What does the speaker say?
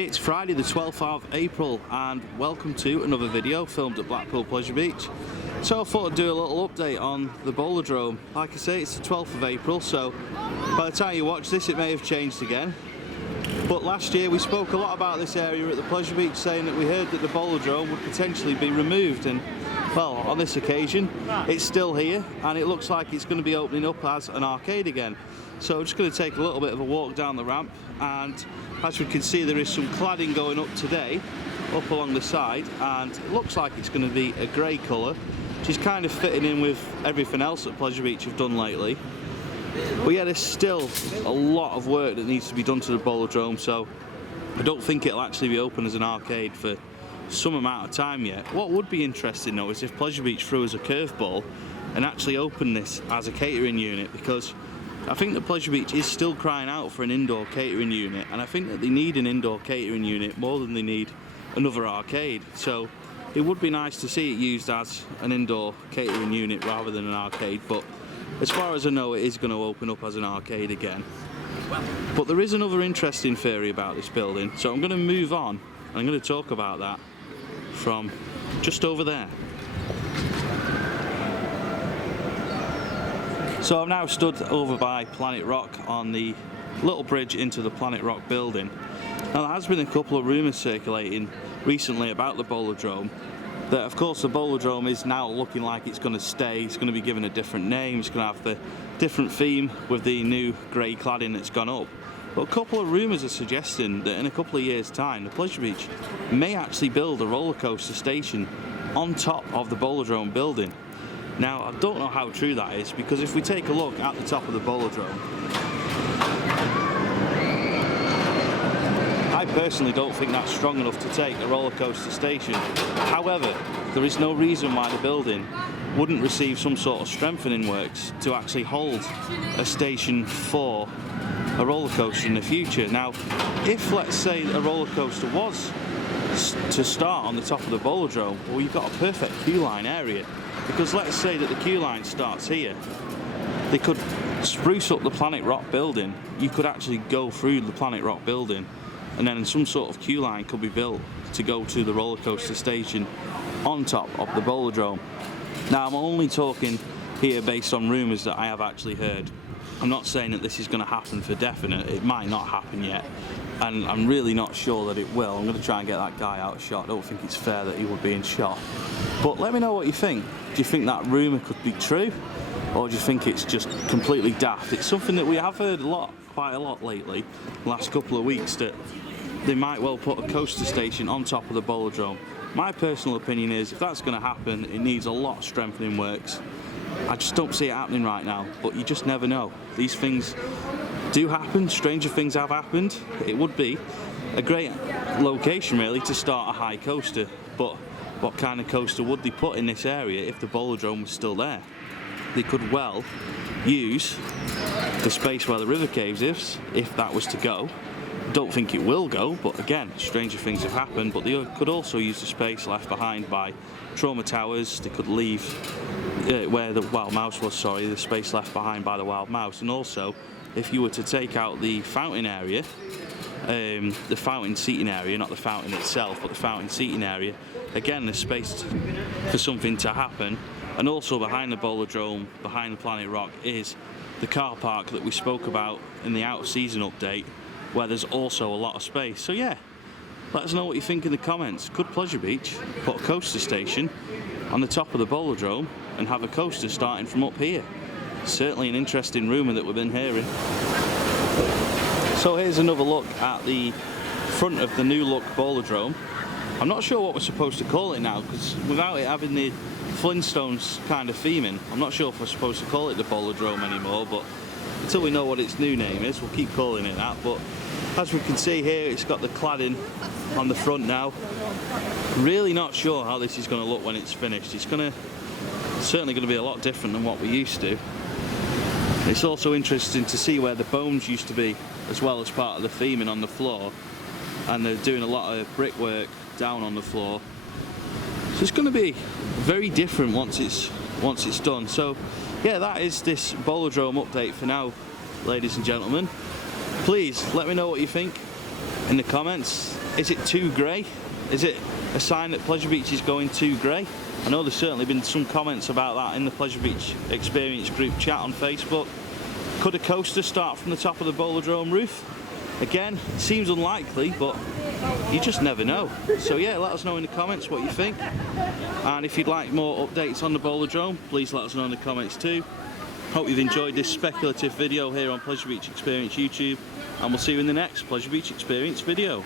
It's Friday the 12th of April and welcome to another video filmed at Blackpool Pleasure Beach. So I thought I'd do a little update on the Bowl-A-Drome. Like I say, it's the 12th of April, so by the time you watch this it may have changed again. But last year we spoke a lot about this area at the Pleasure Beach, saying that we heard that the Bowl-A-Drome would potentially be removed, and well, on this occasion it's still here and it looks like it's going to be opening up as an arcade again. So I'm just going to take a little bit of a walk down the ramp, and as we can see there is some cladding going up today, up along the side, and it looks like it's going to be a grey colour, which is kind of fitting in with everything else that Pleasure Beach have done lately. But yeah, there's still a lot of work that needs to be done to the Bowl-A-Drome, so I don't think it'll actually be open as an arcade for some amount of time yet. What would be interesting though is if Pleasure Beach threw us a curveball and actually opened this as a catering unit, because I think that Pleasure Beach is still crying out for an indoor catering unit, and I think that they need an indoor catering unit more than they need another arcade. So it would be nice to see it used as an indoor catering unit rather than an arcade, but as far as I know it is going to open up as an arcade again. But there is another interesting theory about this building, so I'm going to move on and I'm going to talk about that from just over there. So I've now stood over by Planet Rock on the little bridge into the Planet Rock building. Now there has been a couple of rumours circulating recently about the Bowl-A-Drome, that of course the Bowl-A-Drome is now looking like it's going to stay, it's going to be given a different name, it's going to have the different theme with the new grey cladding that's gone up. But a couple of rumours are suggesting that in a couple of years time the Pleasure Beach may actually build a roller coaster station on top of the Bowl-A-Drome building. Now I don't know how true that is, because if we take a look at the top of the Bowl-A-Drome, I personally don't think that's strong enough to take a roller coaster station. However, there is no reason why the building wouldn't receive some sort of strengthening works to actually hold a station for a roller coaster in the future. Now, if let's say a roller coaster was to start on the top of the Bowl-A-Drome, well, you've got a perfect queue line area, because let's say that the queue line starts here, they could spruce up the Planet Rock building, you could actually go through the Planet Rock building, and then some sort of queue line could be built to go to the roller coaster station on top of the Bowl-A-Drome. Now I'm only talking here based on rumours that I have actually heard. I'm not saying that this is going to happen for definite, it might not happen yet, and I'm really not sure that it will. I'm going to try and get that guy out of shot. I don't think it's fair that he would be in shot. But let me know what you think. Do you think that rumour could be true, or do you think it's just completely daft? It's something that we have heard quite a lot lately, the last couple of weeks, that they might well put a coaster station on top of the Bowl-A-Drome. My personal opinion is if that's going to happen, it needs a lot of strengthening works. I just don't see it happening right now, but you just never know. These things do happen, stranger things have happened. It would be a great location really to start a high coaster, but what kind of coaster would they put in this area if the Bowl-A-Drome was still there? They could well use the space where the river caves is, if that was to go. Don't think it will go, but again, stranger things have happened. But they could also use the space left behind by Trauma Towers. They could leave where the Wild Mouse was, sorry, the space left behind by the Wild Mouse. And also, if you were to take out the fountain area, the fountain seating area, not the fountain itself, but the fountain seating area, again, there's space for something to happen. And also behind the Bowl-A-Drome, behind the Planet Rock, is the car park that we spoke about in the out of season update, where there's also a lot of space. So yeah, let us know what you think in the comments. Could Pleasure Beach put a coaster station on the top of the Bowl-A-Drome and have a coaster starting from up here? Certainly an interesting rumour that we've been hearing. So here's another look at the front of the new look Bowl-A-Drome. I'm not sure what we're supposed to call it now, because without it having the Flintstones kind of theming, I'm not sure if we're supposed to call it the Bowl-A-Drome anymore, but until we know what its new name is, we'll keep calling it that. But as we can see here, it's got the cladding on the front now. Really not sure how this is going to look when it's finished. It's certainly going to be a lot different than what we used to. It's also interesting to see where the bones used to be, as well as part of the theming on the floor, and they're doing a lot of brickwork down on the floor. So it's going to be very different once it's done. So yeah, that is this Bowl-A-Drome update for now, ladies and gentlemen. Please let me know what you think in the comments. Is it too grey? Is it a sign that Pleasure Beach is going too grey? I know there's certainly been some comments about that in the Pleasure Beach Experience group chat on Facebook. Could a coaster start from the top of the Bowl-A-Drome roof? Again, it seems unlikely, but you just never know. So yeah, let us know in the comments what you think. And if you'd like more updates on the Bowl-A-Drome, please let us know in the comments too. Hope you've enjoyed this speculative video here on Pleasure Beach Experience YouTube, and we'll see you in the next Pleasure Beach Experience video.